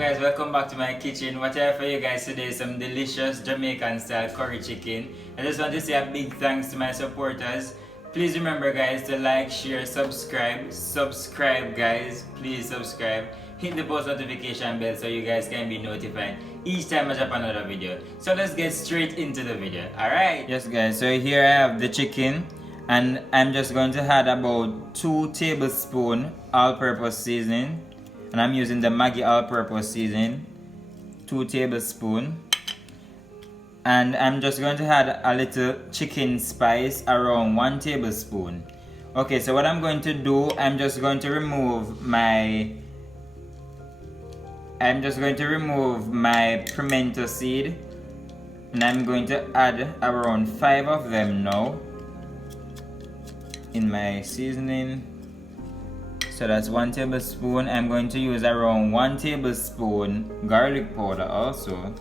guys, welcome back to my kitchen. What I have for you guys today is some delicious Jamaican style curry chicken. I just want to say a big thanks to my supporters. Please remember guys to like, share, subscribe guys, please subscribe. Hit the post notification bell so you guys can be notified each time I drop another video. So let's get straight into the video. Alright? Yes guys, so here I have the chicken and I'm just going to add about 2 tablespoons all-purpose seasoning. And I'm using the Maggie all-purpose seasoning, 2 tablespoons. And I'm just going to add a little chicken spice, around 1 tablespoon. Okay, so what I'm going to do, I'm just going to remove my pimento seed, and I'm going to add around 5 of them now in my seasoning. So that's 1 tablespoon. I'm going to use around 1 tablespoon garlic powder also.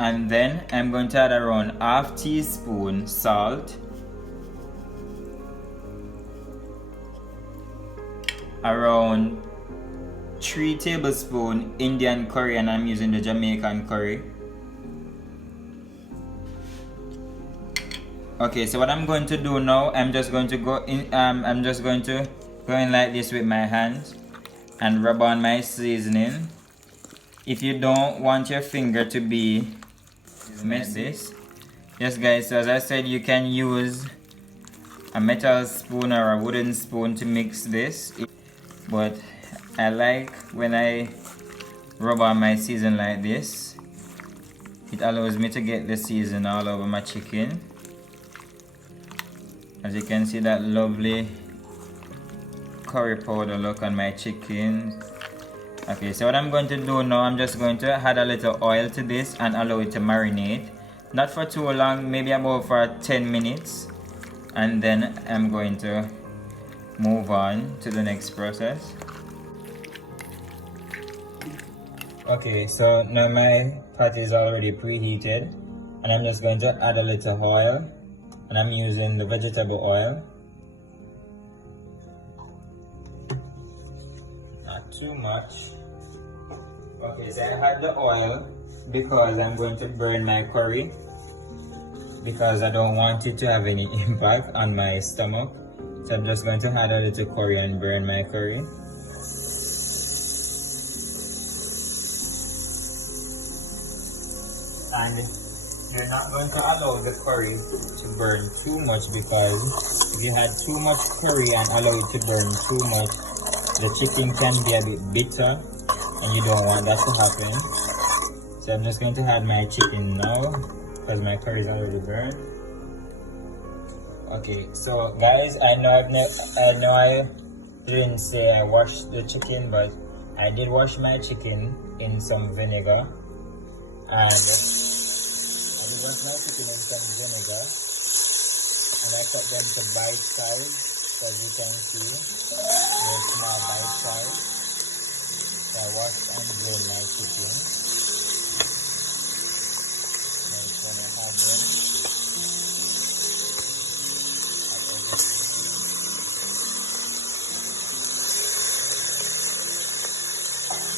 And then I'm going to add around ½ teaspoon salt. Around 3 tablespoons Indian curry, and I'm using the Jamaican curry. Okay, so what I'm going to do now, I'm just going to go in like this with my hands and rub on my seasoning. If you don't want your finger to be messy, yes guys, so as I said, you can use a metal spoon or a wooden spoon to mix this, but I like when I rub on my season like this. It allows me to get the season all over my chicken. As you can see, that lovely curry powder look on my chicken. Okay, so what I'm going to do now, I'm just going to add a little oil to this and allow it to marinate. Not for too long, maybe about for 10 minutes. And then I'm going to move on to the next process. Okay, so now my pot is already preheated. And I'm just going to add a little oil. And I'm using the vegetable oil. Not too much. Okay, so I had the oil because I'm going to burn my curry, because I don't want it to have any impact on my stomach. So I'm just going to add a little curry and burn my curry. And you're not going to allow the curry to burn too much, because if you had too much curry and allow it to burn too much, the chicken can be a bit bitter and you don't want that to happen. So I'm just going to add my chicken now because my curry is already burned. Okay, so guys, I know I didn't say I washed the chicken, but I did wash my chicken in some vinegar. And wash my chicken in some vinegar, and I cut them to bite size, as you can see, they're small bite size. So I washed and drained my chicken. That's what I have them.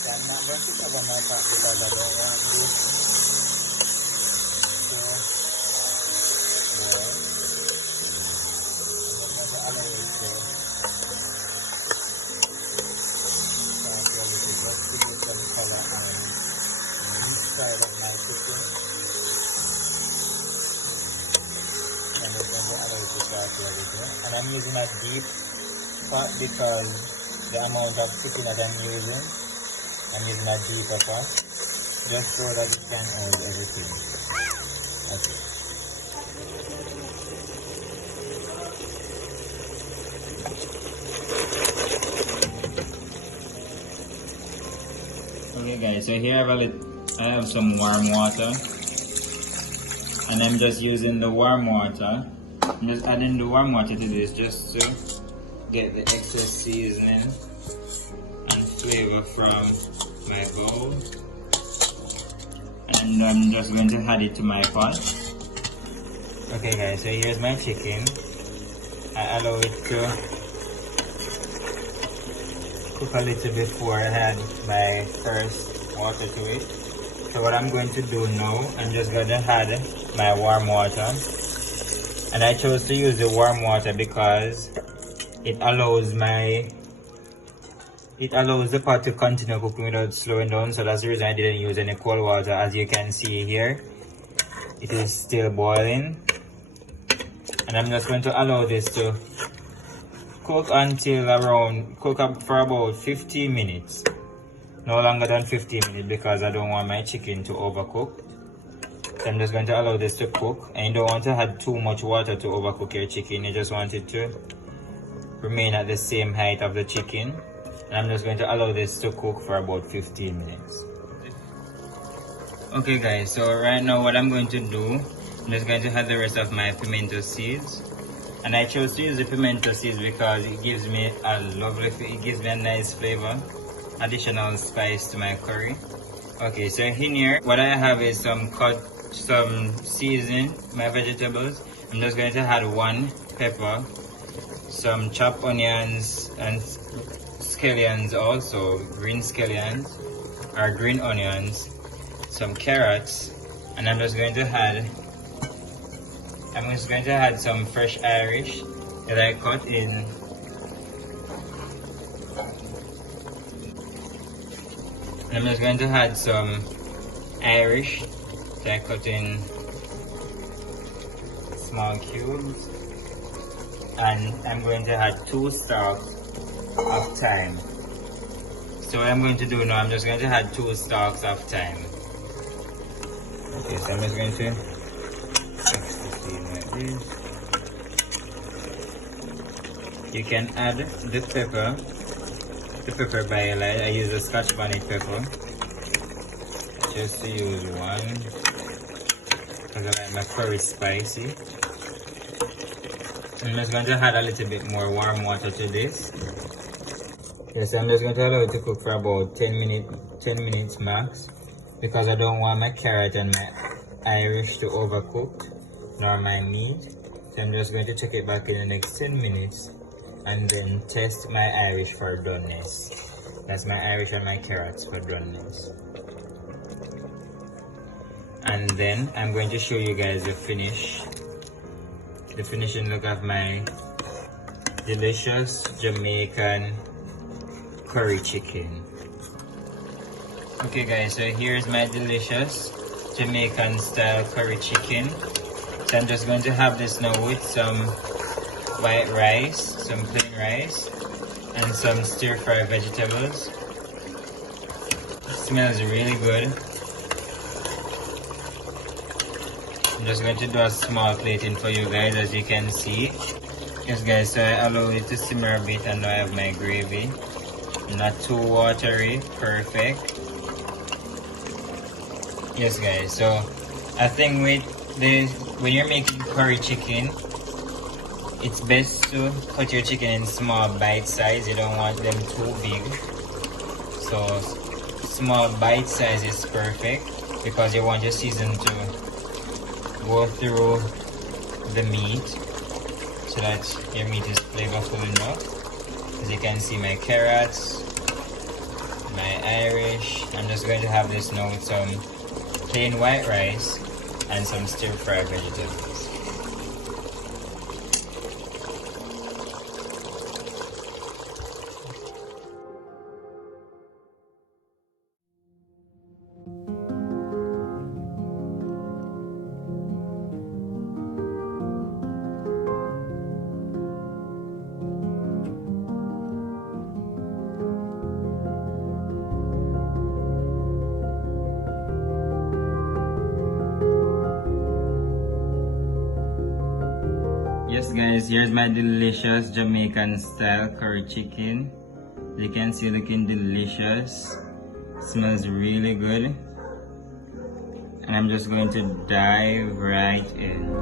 So I'm not going to cover my pot because I don't want this. And I'm using a deep pot because the amount of chicken that I'm using a deeper pot, just so that it can hold everything. Okay guys, so here I have some warm water, and I'm just using the warm water. I'm just adding the warm water to this just to get the excess seasoning and flavor from my bowl. And I'm just going to add it to my pot. Okay guys, so here's my chicken. I allow it to cook a little before I add my first water to it. So what I'm going to do now, I'm just going to add my warm water. And I chose to use the warm water because it allows the pot to continue cooking without slowing down. So that's the reason I didn't use any cold water. As you can see here, it is still boiling. And I'm just going to allow this to cook cook up for about 15 minutes. No longer than 15 minutes because I don't want my chicken to overcook. So I'm just going to allow this to cook. And you don't want to add too much water to overcook your chicken. You just want it to remain at the same height of the chicken. And I'm just going to allow this to cook for about 15 minutes. Okay guys, so right now what I'm going to do, I'm just going to add the rest of my pimento seeds. And I chose to use the pimento seeds because it gives me a nice flavor, additional spice to my curry. Okay, so in here, what I have is some seasoning, my vegetables. I'm just going to add 1 pepper, some chopped onions and scallions also, green scallions or green onions, some carrots, and I'm just going to add some fresh Irish that I cut in. And I'm just going to add some Irish that I cut in small cubes. And I'm going to add 2 stalks of thyme. So what I'm going to do now, I'm just going to add 2 stalks of thyme. Okay, so I'm just going to mix this in like this. You can add the pepper by light. I use a Scotch bonnet pepper. Just to use 1 because I like my curry spicy. I'm just going to add a little bit more warm water to this. Okay, so I'm just going to allow it to cook for about 10 minutes max because I don't want my carrot and my Irish to overcook, nor my meat. So I'm just going to check it back in the next 10 minutes and then test my Irish for doneness. That's my Irish and my carrots for doneness. And then I'm going to show you guys the finishing look of my delicious Jamaican curry chicken. Okay guys, so here's my delicious Jamaican style curry chicken. So I'm just going to have this now with some white rice, some plain rice, and some stir-fry vegetables. It smells really good. I'm just going to do a small plating for you guys, as you can see. Yes guys, so I allow it to simmer a bit and now I have my gravy. Not too watery, perfect. Yes guys, so I think when you're making curry chicken, it's best to cut your chicken in small bite size. You don't want them too big. So small bite size is perfect because you want your season to go through the meat so that your meat is flavorful enough. As you can see, my carrots, my Irish. I'm just going to have this now with some plain white rice and some stir-fry vegetables. Yes guys, here's my delicious Jamaican style curry chicken. You can see, looking delicious. Smells really good. And I'm just going to dive right in.